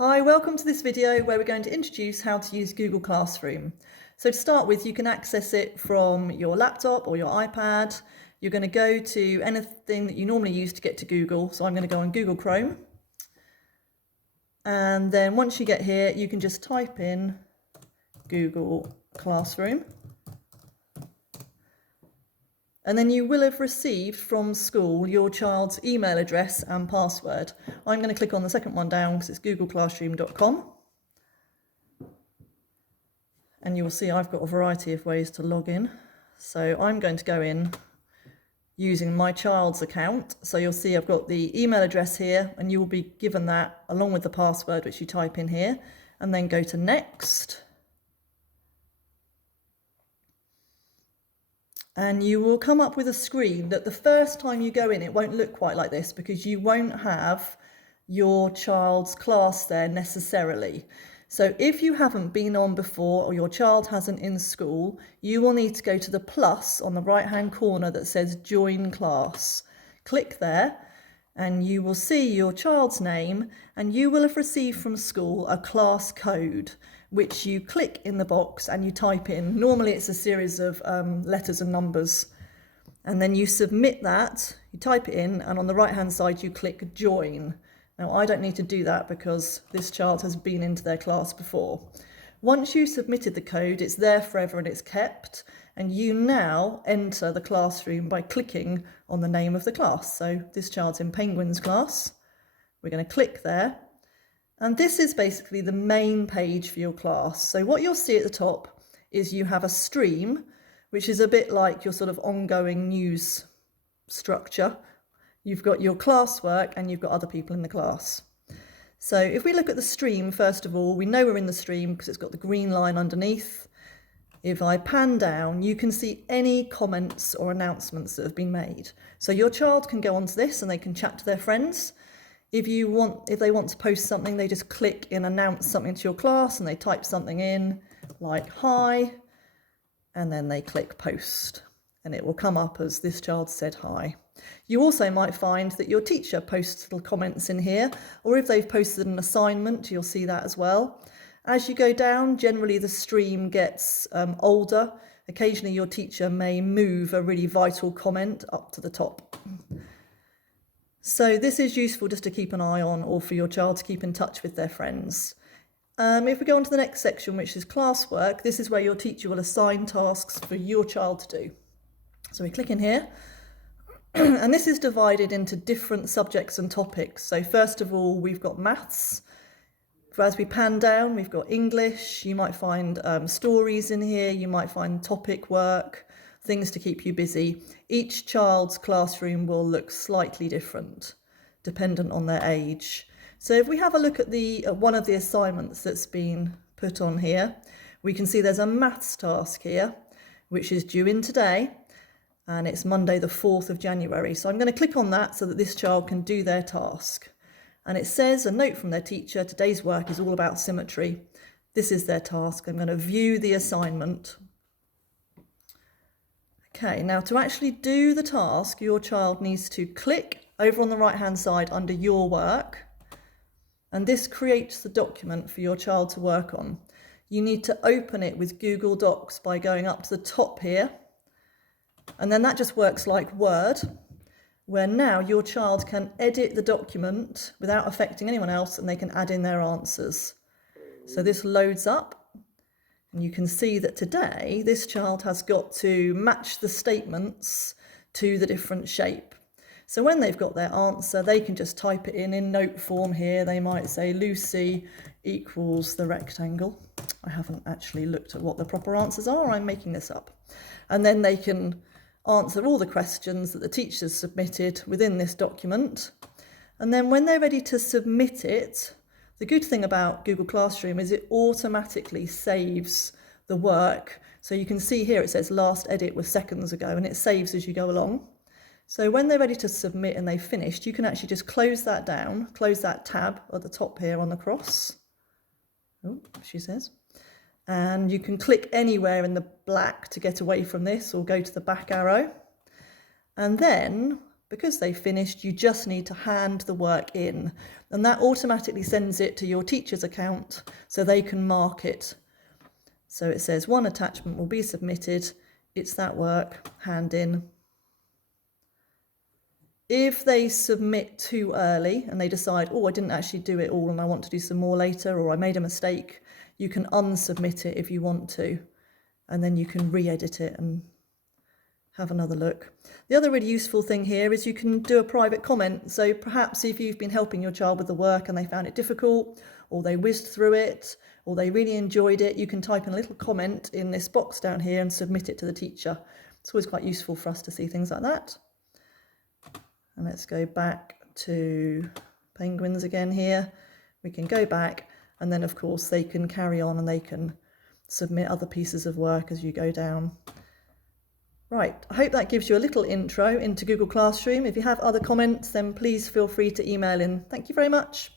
Hi, welcome to this video where we're going to introduce how to use Google Classroom. So to start with, you can access it from your laptop or your iPad. You're going to go to anything that you normally use to get to Google. So I'm going to go on Google Chrome. And then once you get here, you can just type in Google Classroom. And then you will have received from school your child's email address and password. I'm going to click on the second one down because it's googleclassroom.com. And you will see I've got a variety of ways to log in. So I'm going to go in using my child's account. So you'll see I've got the email address here, and you will be given that along with the password, which you type in here, and then go to next. And you will come up with a screen that the first time you go in, it won't look quite like this because you won't have your child's class there necessarily. So if you haven't been on before or your child hasn't in school, you will need to go to the plus on the right-hand corner that says Join Class. Click there and you will see your child's name, and you will have received from school a class code, which you click in the box and you type in. Normally it's a series of letters and numbers. And then you submit that, you type it in, and on the right-hand side you click Join. Now I don't need to do that because this child has been into their class before. Once you submitted the code, it's there forever and it's kept, and you now enter the classroom by clicking on the name of the class. So this child's in Penguin's class. We're going to click there. And this is basically the main page for your class. So what you'll see at the top is you have a stream, which is a bit like your sort of ongoing news structure. You've got your classwork and you've got other people in the class. So if we look at the stream, first of all, we know we're in the stream because it's got the green line underneath. If I pan down, you can see any comments or announcements that have been made. So your child can go onto this and they can chat to their friends. If they want to post something, they just click in announce something to your class and they type something in like hi, and then they click post and it will come up as this child said hi. You also might find that your teacher posts little comments in here, or if they've posted an assignment, you'll see that as well. As you go down, generally the stream gets older. Occasionally your teacher may move a really vital comment up to the top. So this is useful just to keep an eye on, or for your child to keep in touch with their friends. If we go on to the next section, which is classwork, this is where your teacher will assign tasks for your child to do. So we click in here, and this is divided into different subjects and topics. So first of all, we've got maths. As we pan down, we've got English. You might find stories in here. You might find topic work, things to keep you busy. Each child's classroom will look slightly different, dependent on their age. So if we have a look at one of the assignments that's been put on here, we can see there's a maths task here, which is due in today, and it's Monday the 4th of January. So I'm going to click on that so that this child can do their task. And it says, a note from their teacher, today's work is all about symmetry. This is their task. I'm going to view the assignment. Okay, now to actually do the task, your child needs to click over on the right-hand side under your work, and this creates the document for your child to work on. You need to open it with Google Docs by going up to the top here, and then that just works like Word, where now your child can edit the document without affecting anyone else, and they can add in their answers. So this loads up, and you can see that today this child has got to match the statements to the different shape. So when they've got their answer, they can just type it in note form here. They might say Lucy equals the rectangle. I haven't actually looked at what the proper answers are. I'm making this up. And then they can answer all the questions that the teacher's submitted within this document. And then when they're ready to submit it, the good thing about Google Classroom is it automatically saves the work. So you can see here it says last edit was seconds ago, and it saves as you go along. So when they're ready to submit and they've finished, you can actually just close that down, close that tab at the top here on the cross. Oh, she says. And you can click anywhere in the black to get away from this, or go to the back arrow. And then because they finished, you just need to hand the work in, and that automatically sends it to your teacher's account so they can mark it. So it says 1 attachment will be submitted. It's that work, hand in. If they submit too early and they decide, oh, I didn't actually do it all and I want to do some more later, or I made a mistake, you can unsubmit it if you want to, and then you can re-edit it and have another look. The other really useful thing here is you can do a private comment. So perhaps if you've been helping your child with the work and they found it difficult, or they whizzed through it, or they really enjoyed it, you can type in a little comment in this box down here and submit it to the teacher. It's always quite useful for us to see things like that. And let's go back to penguins again here. We can go back, and then of course they can carry on and they can submit other pieces of work as you go down. Right, I hope that gives you a little intro into Google Classroom. If you have other comments, then please feel free to email in. Thank you very much.